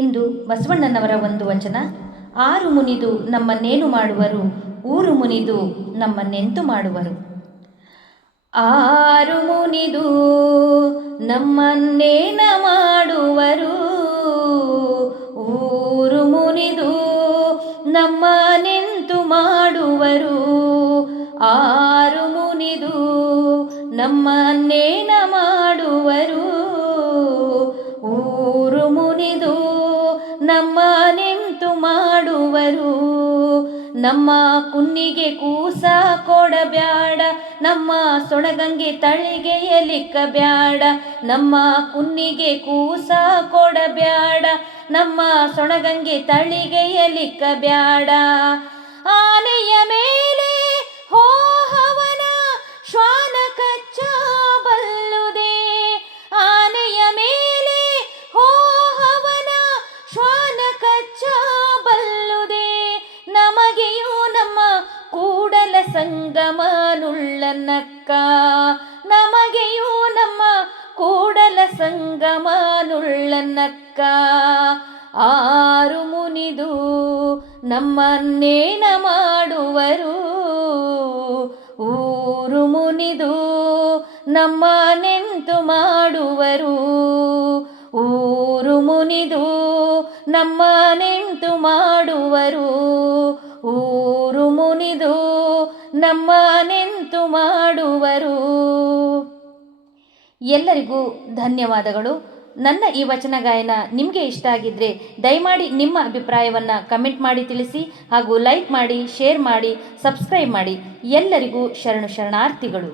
ಇಂದು ಬಸವಣ್ಣನವರ ಒಂದು ವಚನ, ಆರು ಮುನಿದು ನಮ್ಮನ್ನೇನು ಮಾಡುವರು, ಊರು ಮುನಿದು ನಮ್ಮನ್ನೆಂತು ಮಾಡುವರು. ಆರು ಮುನಿದು ನಮ್ಮನ್ನೇನ ಮಾಡುವರು, ಊರು ಮುನಿದು ನಮ್ಮನೆಂತು ಮಾಡುವರು. ಆರು ಮುನಿದು ನಮ್ಮನ್ನೇನ ಮಾಡುವರು, ಊರು ಮುನಿದು ನಮ್ಮನೆಂತು ಮಾಡುವರು. ನಮ್ಮ ಕುನ್ನಿಗೆ ಕೂಸ ಕೊಡಬ್ಯಾಡ, ನಮ್ಮ ಸೊಣಗಂಗೆ ತಳಿಗೆಯಲಿಕ್ಕ ಬ್ಯಾಡ. ನಮ್ಮ ಕುನ್ನಿಗೆ ಕೂಸ ಕೊಡಬ್ಯಾಡ, ನಮ್ಮ ಸೊಣಗಂಗೆ ತಳಿಗೆಯಲಿಕ್ಕ ಬ್ಯಾಡ. ಆನೆಯ ಮೇಲೆ ಹೋಹವನ ಶ್ವಾನ ಕಚ್ಚಬಲ್ಲುದೆ, ಆನೆಯ ಮೇಲೆ ಹೋಹವನ ಶ್ವಾನ ಕಚ್ಚಬಲ್ಲುದೆ. ನಮಗೆಯೂ ನಮ್ಮ ಕೂಡಲ ಸಂಗಮನುಳ್ಳನಕ್ಕ, ನಮಗೆಯೂ ನಮ್ಮ ಕೂಡಲ ಸಂಗಮನುಳ್ಳನಕ್ಕ. ಆರು ಮುನಿದು ನಮ್ಮನ್ನೇನ ಮಾಡುವರು, ಊರು ಮುನಿದು ನಮ್ಮನೆಂತು ಮಾಡುವರು. ಊರು ಮುನಿದು ನಮ್ಮನೆಂತು ಮಾಡುವರು, ಊರು ಮುನಿದು ನಮ್ಮನೆಂತು ಮಾಡುವರು. ಎಲ್ಲರಿಗೂ ಧನ್ಯವಾದಗಳು. ನನ್ನ ಈ ವಚನ ಗಾಯನ ನಿಮಗೆ ಇಷ್ಟ ಆಗಿದ್ದರೆ ದಯಮಾಡಿ ನಿಮ್ಮ ಅಭಿಪ್ರಾಯವನ್ನು ಕಮೆಂಟ್ ಮಾಡಿ ತಿಳಿಸಿ, ಹಾಗೂ ಲೈಕ್ ಮಾಡಿ, ಶೇರ್ ಮಾಡಿ, ಸಬ್ಸ್ಕ್ರೈಬ್ ಮಾಡಿ. ಎಲ್ಲರಿಗೂ ಶರಣಾರ್ಥಿಗಳು.